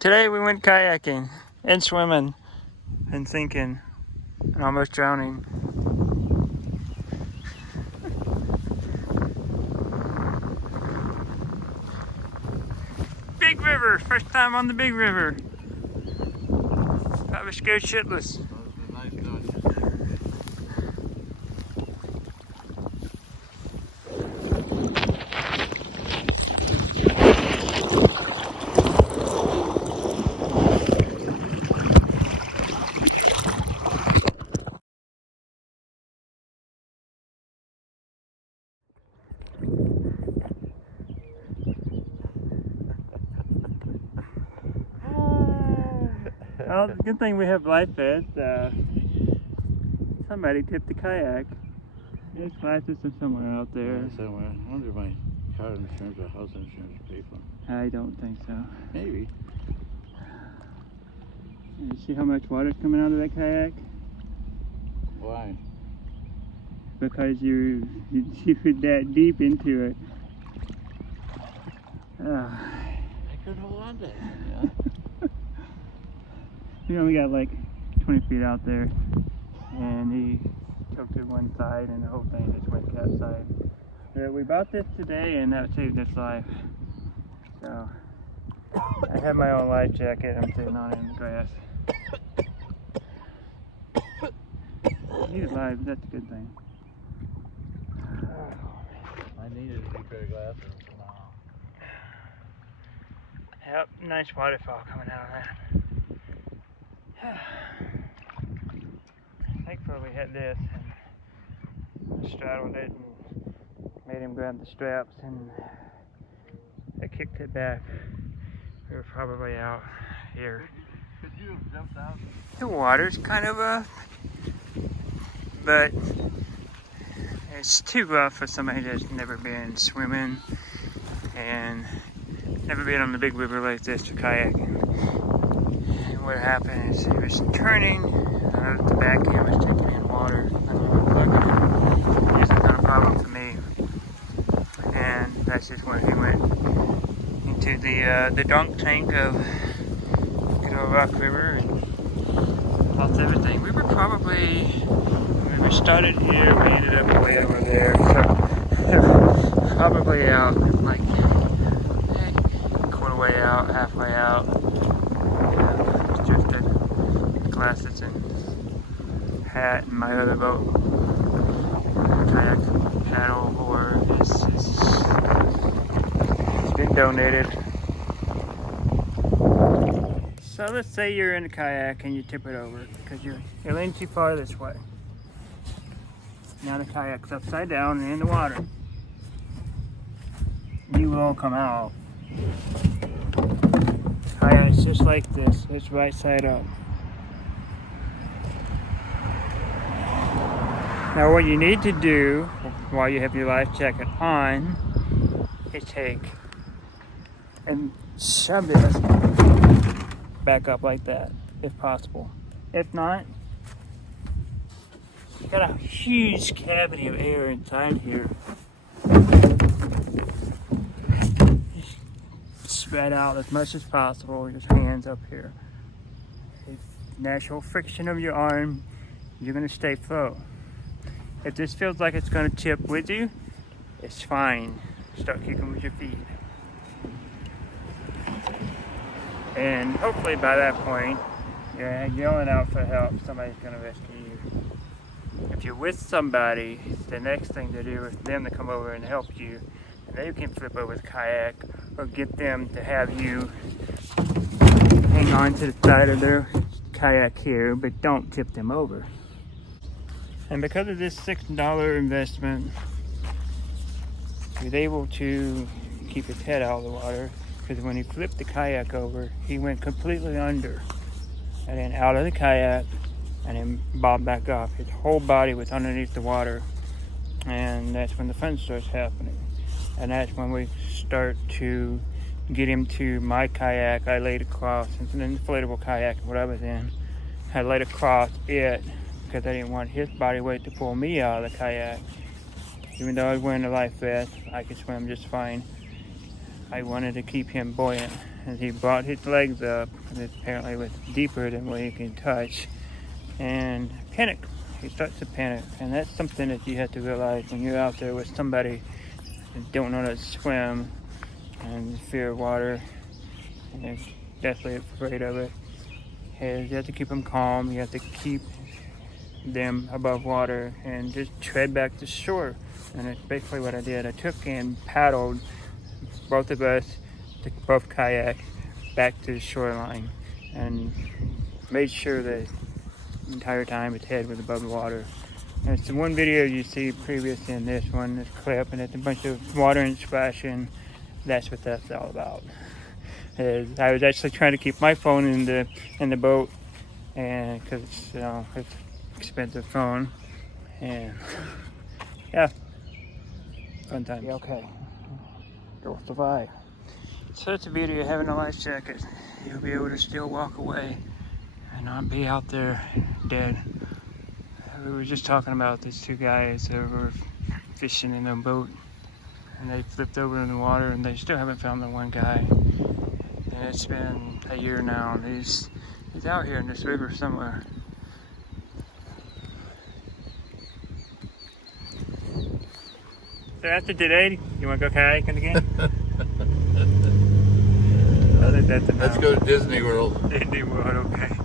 Today we went kayaking and swimming and sinking and almost drowning. Big river, first time on the big river. I was scared shitless. Well, good thing we have life vests. Somebody tipped the kayak. There's life vests somewhere out there. Yeah, somewhere. I wonder if my car insurance or house insurance pay for it. I don't think so. Maybe. You see how much water's coming out of that kayak? Why? Because you that deep into it. I couldn't hold on to it. Yeah. We only got like 20 feet out there, and he tilted one side and the whole thing just went capsized. Yeah, we bought this today and that saved his life. So I have my own life jacket. I'm sitting on it in the grass. He's alive, that's a good thing. I needed a new pair of glasses. Yep, nice waterfall coming out of that. Thankfully we had this and straddled it and made him grab the straps, and I kicked it back. We were probably out here. Could you have jumped out? The water's kind of but it's too rough for somebody that's never been swimming and never been on the big river like this for kayaking. And what happened is he was turning, the back end was taking in water. It's not a problem for me. And that's just when he went into the dunk tank of good old Rock River and lost everything. We were probably, when we started here, we ended up way over there. So probably out like quarter way out, halfway out. Just the glasses and hat and my other boat, kayak paddle oar it's been donated. So let's say you're in a kayak and you tip it over because you're leaning too far this way. Now the kayak's upside down and in the water. You will come out. Kayak's just like this. It's right side up. Now what you need to do while you have your life jacket on is take and shove this back up like that, if possible. If not, you got a huge cavity of air inside here. Spread out as much as possible with your hands up here. With natural friction of your arm, you're going to stay float. If this feels like it's going to tip with you, it's fine. Start kicking with your feet. And hopefully by that point, you're yelling out for help. Somebody's going to rescue you. If you're with somebody, the next thing to do is them to come over and help you. And they can flip over the kayak or get them to have you hang on to the side of their kayak here, but don't tip them over. And because of this $6 investment, he was able to keep his head out of the water, because when he flipped the kayak over, he went completely under and then out of the kayak and then bobbed back up. His whole body was underneath the water, and that's when the fun starts happening. And that's when we start to get him to my kayak. I laid across, it's an inflatable kayak, what I was in. I laid across it because I didn't want his body weight to pull me out of the kayak. Even though I was wearing a life vest, I could swim just fine. I wanted to keep him buoyant, and he brought his legs up, and it apparently was deeper than what he can touch, and panic. He starts to panic, and that's something that you have to realize when you're out there with somebody that don't know how to swim and fear of water, and they're definitely afraid of it. Is you have to keep them calm. You have to keep them above water and just tread back to shore. And that's basically what I did. I took and paddled both of us, both kayaks, back to the shoreline, and made sure that the entire time its head was above the water. And it's the one video you see previous in this one, this clip, and it's a bunch of water and splashing. That's what that's all about. I was actually trying to keep my phone in the boat, and because it's an expensive phone, and yeah, fun time. Yeah, okay, you'll survive. So it's a beauty of having a life jacket. You'll be able to still walk away and not be out there dead. We were just talking about these two guys who were fishing in a boat, and they flipped over in the water, and they still haven't found the one guy. And it's been a year now, and he's out here in this river somewhere. So after today, you want to go kayaking again? I think that's enough. Let's go to Disney World. Disney World, okay.